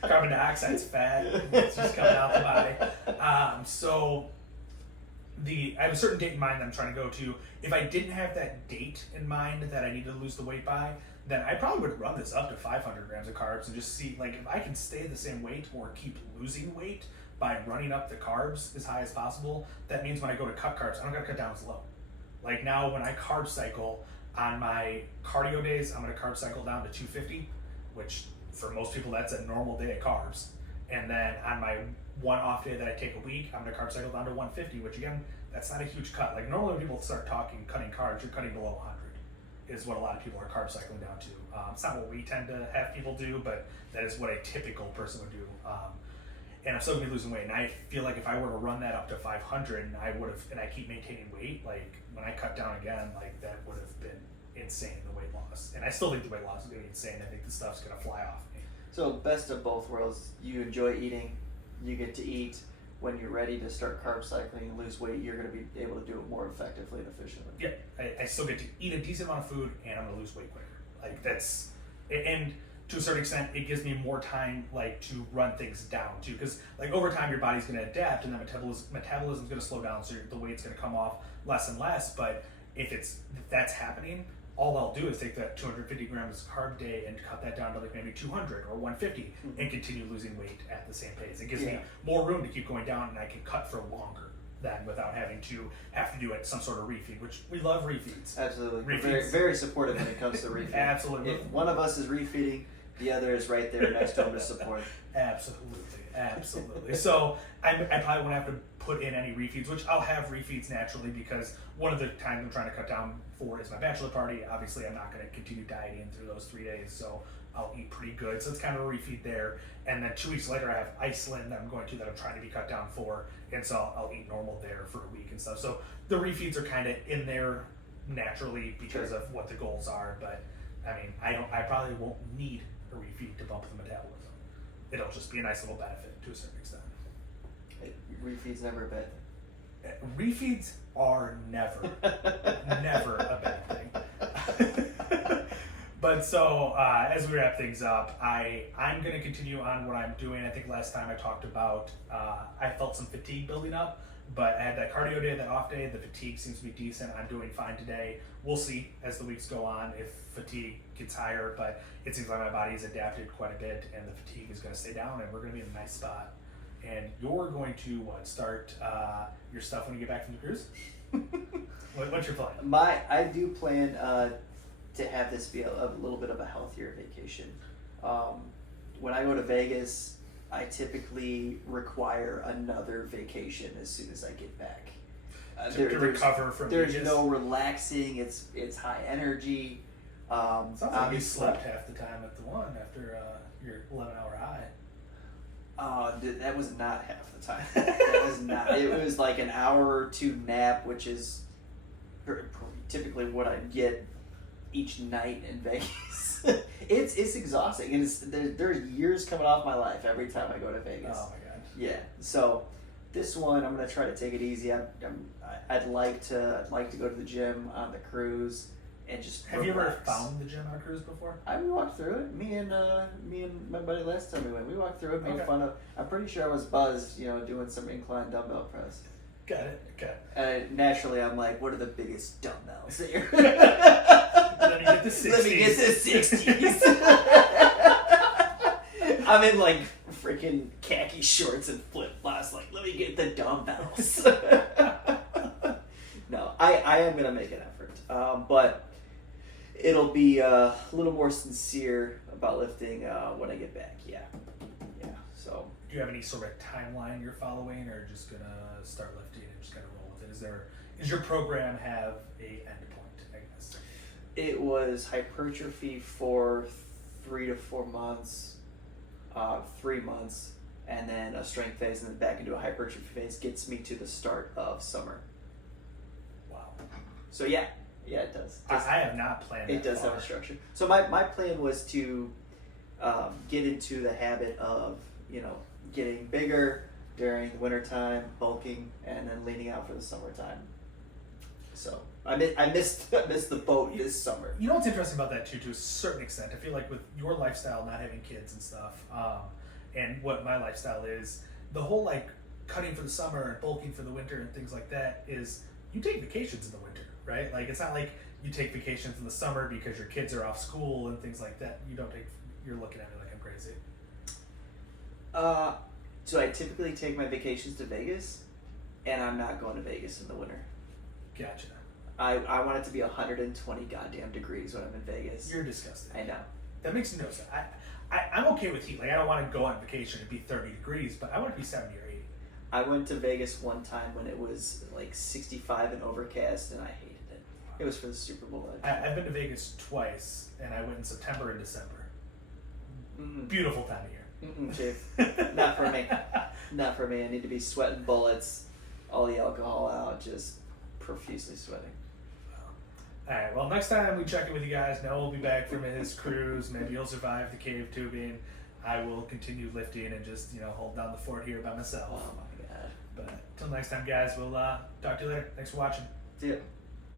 Carbon dioxide's fat. It's just coming out the body. So I have a certain date in mind that I'm trying to go to. If I didn't have that date in mind that I need to lose the weight by, then I probably would run this up to 500 grams of carbs and just see, like, if I can stay the same weight or keep losing weight by running up the carbs as high as possible, that means when I go to cut carbs, I don't got to cut down as low. Like now when I carb cycle on my cardio days, I'm going to carb cycle down to 250, which for most people that's a normal day of carbs. And then on my one off day that I take a week, I'm going to carb cycle down to 150, which again, that's not a huge cut. Like normally when people start talking cutting carbs, you're cutting below 100 is what a lot of people are carb cycling down to. It's not what we tend to have people do, but that is what a typical person would do. And I'm still gonna be losing weight. And I feel like if I were to run that up to 500 and I keep maintaining weight, like when I cut down again, like that would have been insane, the weight loss. And I still think the weight loss is gonna be insane. I think the stuff's gonna fly off me. So best of both worlds. You enjoy eating, you get to eat. When you're ready to start carb cycling and lose weight, you're going to be able to do it more effectively and efficiently. Yeah, I still get to eat a decent amount of food, and I'm going to lose weight quicker. Like that's, and to a certain extent, it gives me more time, like, to run things down too. Because like over time, your body's going to adapt, and then metabolism's going to slow down, so the weight's going to come off less and less. But if that's happening, all I'll do is take that 250 grams carb day and cut that down to like maybe 200 or 150 and continue losing weight at the same pace. It gives me more room to keep going down, and I can cut for longer than without having to do some sort of refeed, which we love refeeds. Absolutely. Refeeds. Very, very supportive when it comes to refeed. Absolutely. If one of us is refeeding, the other is right there next to him to support. Absolutely. So I probably won't have to put in any refeeds, which I'll have refeeds naturally because one of the times I'm trying to cut down for is my bachelor party. Obviously, I'm not going to continue dieting through those 3 days, so I'll eat pretty good. So it's kind of a refeed there. And then 2 weeks later, I have Iceland that I'm going to that I'm trying to be cut down for, and so I'll eat normal there for a week and stuff. So the refeeds are kind of in there naturally because of what the goals are. But I mean, I probably won't need a refeed to bump the metabolism. It'll just be a nice little benefit to a certain extent. Refeed's never a bad thing. Refeeds are never a bad thing. But so as we wrap things up, I'm going to continue on what I'm doing. I think last time I talked about I felt some fatigue building up, but I had that cardio day, that off day. The fatigue seems to be decent. I'm doing fine today. We'll see as the weeks go on if fatigue gets higher, but it seems like my body's adapted quite a bit, and the fatigue is going to stay down, and we're going to be in a nice spot. And you're going to start your stuff when you get back from the cruise? What's your plan? I do plan to have this be a little bit of a healthier vacation. When I go to Vegas, I typically require another vacation as soon as I get back. To recover from There's Vegas? no relaxing. It's high energy. Sounds like you slept half the time at the one after your 11-hour high. That was not half the time. That was not. It was like an hour or two nap, which is typically what I get each night in Vegas. It's exhausting, and there's years coming off my life every time I go to Vegas. Oh my god. Yeah. So this one, I'm gonna try to take it easy. I'd like to go to the gym on the cruise and just. Have you ever found the gym on a cruise before? We walked through it. Me and my buddy last time we went, we walked through it, made fun of. I'm pretty sure I was buzzed, doing some incline dumbbell press. Got it. Okay. Naturally, I'm like, what are the biggest dumbbells here? Let me get the 60s. Let me get the 60s. I'm in like freaking khaki shorts and flip flops. Like, let me get the dumbbells. No, I am gonna make an effort, but it'll be a little more sincere about lifting when I get back. Yeah. So. Do you have any sort of timeline you're following, or just gonna start lifting and just kind of roll with it? Does your program have a end point, I guess? It was hypertrophy for 3 to 4 months, 3 months, and then a strength phase, and then back into a hypertrophy phase gets me to the start of summer. Wow. So yeah, it does. I have not planned that It does far. have a structure. So my plan was to get into the habit of, getting bigger during the wintertime, bulking, and then leaning out for the summertime. So I missed the boat this summer. You know what's interesting about that too, to a certain extent? I feel like with your lifestyle, not having kids and stuff, and what my lifestyle is, the whole like cutting for the summer and bulking for the winter and things like that is you take vacations in the winter, right? Like it's not like you take vacations in the summer because your kids are off school and things like that. You're looking at me like I'm crazy. So I typically take my vacations to Vegas, and I'm not going to Vegas in the winter. Gotcha. I want it to be 120 goddamn degrees when I'm in Vegas. You're disgusting. I know. That makes no sense. I'm okay with heat. Like I don't want to go on vacation and be 30 degrees, but I want it to be 70 or 80. I went to Vegas one time when it was like 65 and overcast, and I hated it. It was for the Super Bowl. I've been to Vegas twice, and I went in September and December. Mm-mm. Beautiful time of year. Chief. Not for me. Not for me. I need to be sweating bullets, all the alcohol out, just profusely sweating. All right. Well, next time we check in with you guys, Noah will be back from his cruise. Maybe he'll survive the cave tubing. I will continue lifting and just hold down the fort here by myself. Oh my god. But until next time, guys, we'll talk to you later. Thanks for watching. See ya.